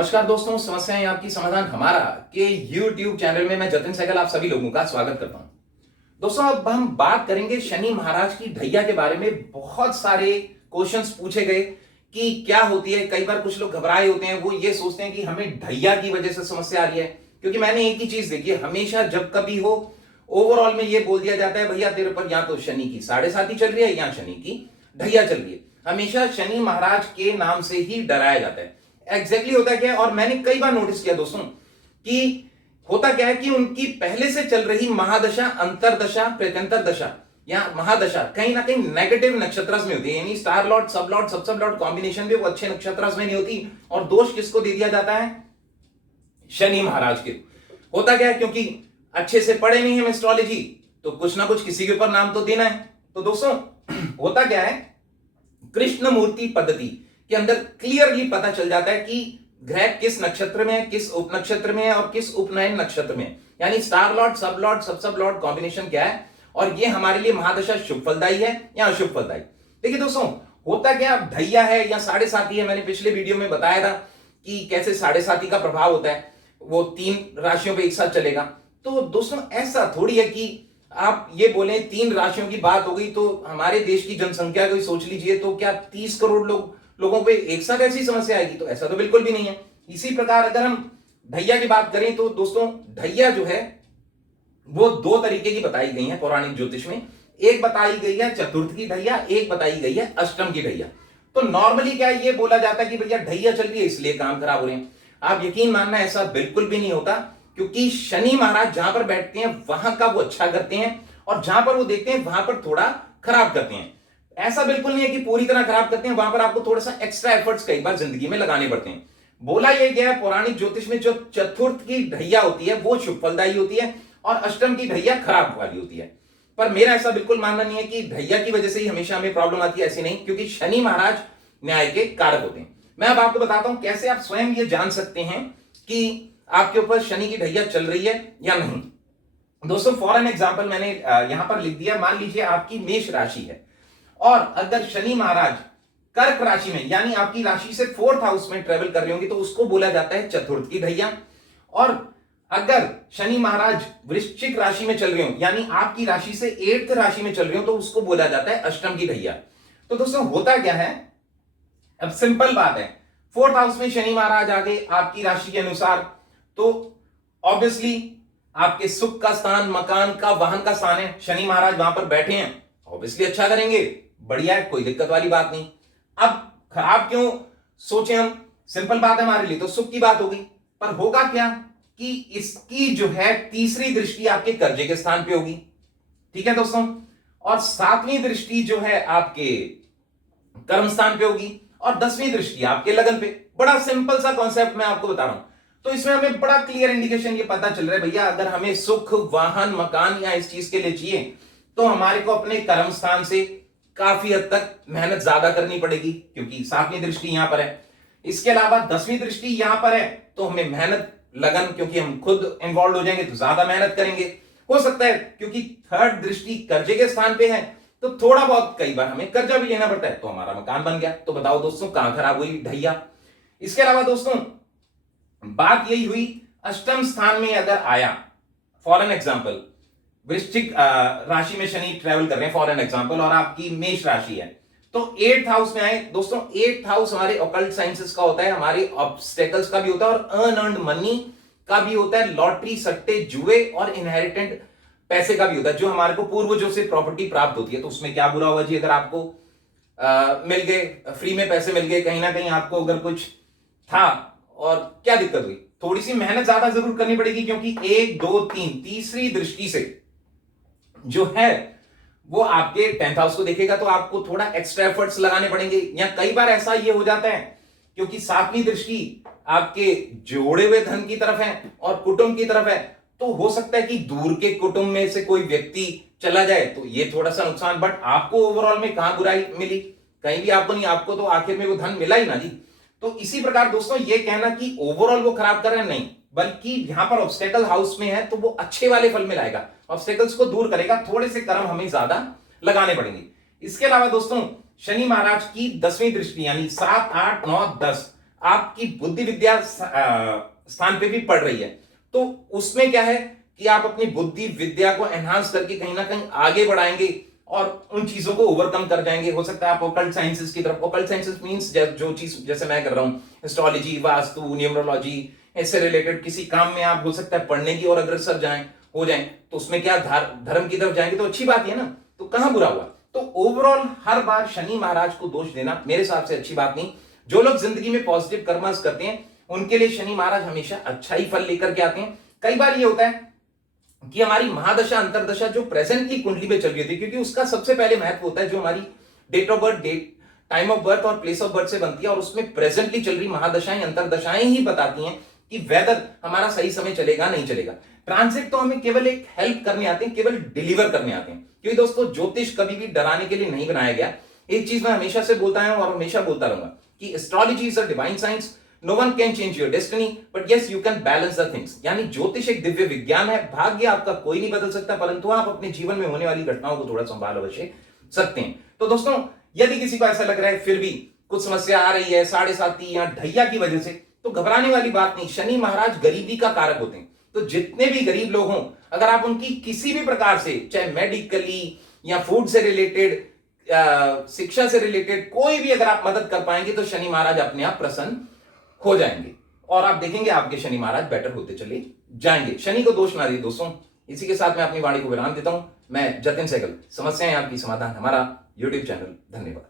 नमस्कार दोस्तों, समस्याएं आपकी समाधान हमारा के YouTube चैनल में मैं जतिन सहगल आप सभी लोगों का स्वागत करता हूं। दोस्तों, अब हम बात करेंगे शनि महाराज की ढैया के बारे में। बहुत सारे क्वेश्चंस पूछे गए कि क्या होती है। कई बार कुछ लोग घबराए होते हैं, वो ये सोचते हैं कि हमें ढैया की वजह से समस्या आ रही है। क्योंकि मैंने एक ही चीज देखी है, हमेशा जब कभी हो ओवरऑल में ये बोल दिया जाता है, भैया तेरे पर या तो शनि की 7.5 चल रही है या शनि की ढैया चल रही है। हमेशा शनि महाराज के नाम से ही डराया जाता है। एग्जैक्टली होता क्या है, और मैंने कई बार नोटिस किया दोस्तों कि होता क्या है कि उनकी पहले से चल रही महादशा, अंतरदशा, प्रत्यंतर दशा या महादशा कहीं ना कहीं नेगेटिव नक्षत्र में होती है। यानी स्टार लॉर्ड, सब लॉर्ड, सब लॉर्ड कॉम्बिनेशन भी वो अच्छे नक्षत्र में नहीं होती। और दोष किसको दे दिया जाता है? शनि महाराज के। होता क्या है, क्योंकि अच्छे से पढ़े नहीं है एस्ट्रोलॉजी, तो कुछ ना कुछ किसी के ऊपर नाम तो देना है। तो दोस्तों होता क्या है, कृष्ण मूर्ति पद्धति के अंदर क्लियरली पता चल जाता है कि ग्रह किस नक्षत्र में है, किस उप नक्षत्र में है और किस उपनयन नक्षत्र में है। यानी स्टार लॉर्ड, सब लॉर्ड कॉम्बिनेशन क्या है, और ये हमारे लिए महादशा शुभ फलदायी है या अशुभ फलदायी। देखिए दोस्तों, होता क्या, ढैया है या 7.5 है। मैंने पिछले वीडियो में बताया था कि कैसे 7.5 का प्रभाव होता है, वो 3 राशियों पे एक साथ चलेगा। तो दोस्तों ऐसा थोड़ी है कि आप ये बोले 3 राशियों की बात हो गई तो हमारे देश की जनसंख्या को सोच लीजिए, तो क्या 30 करोड़ लोगों पे एक साथ ऐसी समस्या आएगी? तो ऐसा तो बिल्कुल भी नहीं है। इसी प्रकार अगर हम ढैया की बात करें तो दोस्तों ढैया जो है वो 2 तरीके की बताई गई है पौराणिक ज्योतिष में। एक बताई गई है चतुर्थ की ढैया, एक बताई गई है अष्टम की ढैया। तो नॉर्मली क्या ये बोला जाता है कि भैया ढैया चल रही है इसलिए काम खराब हो रहे हैं। आप यकीन मानना, ऐसा बिल्कुल भी नहीं होता। क्योंकि शनि महाराज जहां पर बैठते हैं वहां का वो अच्छा करते हैं, और जहां पर वो देखते हैं वहां पर थोड़ा खराब करते हैं। ऐसा बिल्कुल नहीं है कि पूरी तरह खराब करते हैं, वहां पर आपको थोड़ा सा एक्स्ट्रा एफर्ट्स कई बार जिंदगी में लगाने पड़ते हैं। बोला यह गया है पौराणिक ज्योतिष में, जो चतुर्थ की ढैया होती है वो शुभ फलदायी होती है और अष्टम की ढैया खराब वाली होती है। पर मेरा ऐसा बिल्कुल मानना नहीं है कि ढैया की वजह से ही हमेशा हमें प्रॉब्लम आती है, ऐसी नहीं। क्योंकि शनि महाराज न्याय के कारक होते हैं। मैं अब आपको बताता हूं कैसे आप स्वयं ये जान सकते हैं कि आपके ऊपर शनि की ढैया चल रही है या नहीं। दोस्तों फॉर एन एग्जाम्पल मैंने यहां पर लिख दिया। मान लीजिए आपकी मेष राशि है, और अगर शनि महाराज कर्क राशि में, यानी आपकी राशि से 4th हाउस में ट्रेवल कर रही होंगी, तो उसको बोला जाता है चतुर्थ की ढैया। और अगर शनि महाराज वृश्चिक राशि में चल रहे हो, यानी आपकी राशि से 8th राशि में चल रहे हो, तो उसको बोला जाता है अष्टम की ढैया। तो दोस्तों होता क्या है, अब सिंपल बात है, 4th हाउस में शनि महाराज आ गए आपकी राशि के अनुसार, तो ऑब्वियसली आपके सुख का स्थान, मकान का, वाहन का स्थान है। शनि महाराज वहां पर बैठे हैं, ऑब्वियसली अच्छा करेंगे, बढ़िया है, कोई दिक्कत वाली बात नहीं। अब खराब क्यों सोचे हम? सिंपल बात है, हमारे लिए तो सुख की बात होगी। पर होगा क्या कि इसकी जो है 3री दृष्टि आपके कर्जे के स्थान पे होगी, ठीक है दोस्तों, और 7वीं दृष्टि जो है आपके कर्म स्थान पे होगी, और 10वीं दृष्टि आपके लगन पे। बड़ा सिंपल सा कॉन्सेप्ट मैं आपको बता रहा हूं। तो इसमें हमें बड़ा क्लियर इंडिकेशन ये पता चल रहा है, भैया अगर हमें सुख, वाहन, मकान या इस चीज के लिए चाहिए, तो हमारे को अपने कर्म स्थान से काफी हद तक मेहनत ज्यादा करनी पड़ेगी, क्योंकि 7वीं दृष्टि यहां पर है। इसके अलावा 10वीं दृष्टि यहां पर है, तो हमें मेहनत, लगन, क्योंकि हम खुद इन्वॉल्व हो जाएंगे तो ज्यादा मेहनत करेंगे। हो सकता है क्योंकि 3rd दृष्टि कर्जे के स्थान पे है, तो थोड़ा बहुत कई बार हमें कर्जा भी लेना पड़ता है, तो हमारा मकान बन गया। तो बताओ दोस्तों कहां खराब हुई ढैया? इसके अलावा दोस्तों बात यही हुई, अष्टम स्थान में अगर आया, फॉर एन एग्जाम्पल वृश्चिक राशि में शनि ट्रेवल कर रहे हैं फॉर एन एग्जाम्पल, और आपकी मेष राशि है, तो 8th हाउस में आए। दोस्तों 8th हाउस हमारे ऑकल्ट साइंसेस का होता है, हमारे ऑब्स्टेकल्स का भी होता है, और अनअर्न्ड मनी का भी होता है, लॉटरी, सट्टे, जुए और इनहेरिटेड पैसे का भी होता है, जो हमारे को पूर्वजों से प्रॉपर्टी प्राप्त होती है। तो उसमें क्या बुरा हुआ जी अगर आपको मिल गए, फ्री में पैसे मिल गए, कहीं ना कहीं आपको अगर कुछ था, और क्या दिक्कत हुई? थोड़ी सी मेहनत ज्यादा जरूर करनी पड़ेगी, क्योंकि 1, 2, 3 तीसरी दृष्टि से जो है वो आपके 10th हाउस को देखेगा, तो आपको थोड़ा एक्स्ट्रा एफर्ट्स लगाने पड़ेंगे। या कई बार ऐसा ये हो जाता है, क्योंकि 7वीं दृष्टि आपके जोड़े हुए धन की तरफ है और कुटुंब की तरफ है, तो हो सकता है कि दूर के कुटुंब में से कोई व्यक्ति चला जाए, तो ये थोड़ा सा नुकसान। बट आपको ओवरऑल में कहां बुराई मिली? कहीं भी आपको नहीं, आपको तो आखिर में वो धन मिला ही ना जी। तो इसी प्रकार दोस्तों ये कहना कि ओवरऑल वो खराब कर रहे हैं, नहीं, बल्कि यहां पर ऑब्स्टेकल हाउस में है तो वो अच्छे वाले फल में लाएगा, ऑब्स्टेकल्स को दूर करेगा, थोड़े से कर्म हमें ज्यादा लगाने पड़ेंगे। इसके अलावा दोस्तों शनि महाराज की 10वीं दृष्टि, यानी 7, 8, 9, 10 आपकी बुद्धि विद्या स्थान पे भी पड़ रही है, तो उसमें क्या है कि आप अपनी बुद्धि विद्या को एनहांस करके कहीं ना कहीं आगे बढ़ाएंगे और उन चीजों को ओवरकम कर जाएंगे। हो सकता है आप ओकल्ट साइंसेस की तरफ, ओकल्ट साइंसेस मींस जो चीज जैसे मैं कर रहा हूं, एस्ट्रोलॉजी, वास्तु, न्यूमरोलॉजी, ऐसे रिलेटेड किसी काम में आप हो सकता है पढ़ने की और अग्रसर हो जाएं, तो उसमें क्या धर्म की तरफ जाएंगे तो अच्छी बात है ना, तो कहां बुरा हुआ। तो ओवरऑल हर बार शनि महाराज को दोष देना मेरे हिसाब से अच्छी बात नहीं। जो लोग जिंदगी में पॉजिटिव कर्मस करते हैं उनके लिए शनि महाराज हमेशा अच्छा ही फल लेकर के आते हैं। कई बार ये होता है कि हमारी महादशा अंतरदशा जो प्रेजेंटली कुंडली में चल रही होती है, क्योंकि उसका सबसे पहले महत्व होता है जो हमारी date of birth, date, time of birth और प्लेस ऑफ बर्थ से बनती है, और उसमें प्रेजेंटली चल रही महादशाएं अंतरदशाएं ही बताती हैं कि वेदर हमारा सही समय चलेगा नहीं चलेगा। ट्रांजिट तो हमें केवल एक हेल्प करने आते हैं, केवल डिलीवर करने आते हैं, क्योंकि दोस्तों ज्योतिष कभी भी डराने के लिए नहीं बनाया गया। एक चीज मैं हमेशा से बोलता हूं और हमेशा बोलता रहूंगा कि astrology is a divine science, no one can change your destiny but yes you can balance the things. यानी ज्योतिष एक दिव्य विज्ञान है, भाग्य आपका कोई नहीं बदल सकता, परंतु आप अपने जीवन में होने वाली घटनाओं को थोड़ा संभाल अवश्य सकते हैं। तो दोस्तों यदि किसी को ऐसा लग रहा है फिर भी कुछ समस्या आ रही है साढ़े साती या ढैया की वजह से, तो घबराने वाली बात नहीं। शनि महाराज गरीबी का कारक होते हैं, तो जितने भी गरीब लोग हों, अगर आप उनकी किसी भी प्रकार से, चाहे मेडिकली या फूड से रिलेटेड, शिक्षा से रिलेटेड कोई भी अगर आप मदद कर पाएंगे तो शनि महाराज अपने आप प्रसन्न हो जाएंगे और आप देखेंगे आपके शनि महाराज बेटर होते चले जाएंगे। शनि को दोष ना दिए दोस्तों। इसी के साथ मैं अपनी वाणी को विराम देता हूं। मैं जतिन सहगल, समस्याएं आपकी, समाधान हमारा, यूट्यूब चैनल। धन्यवाद।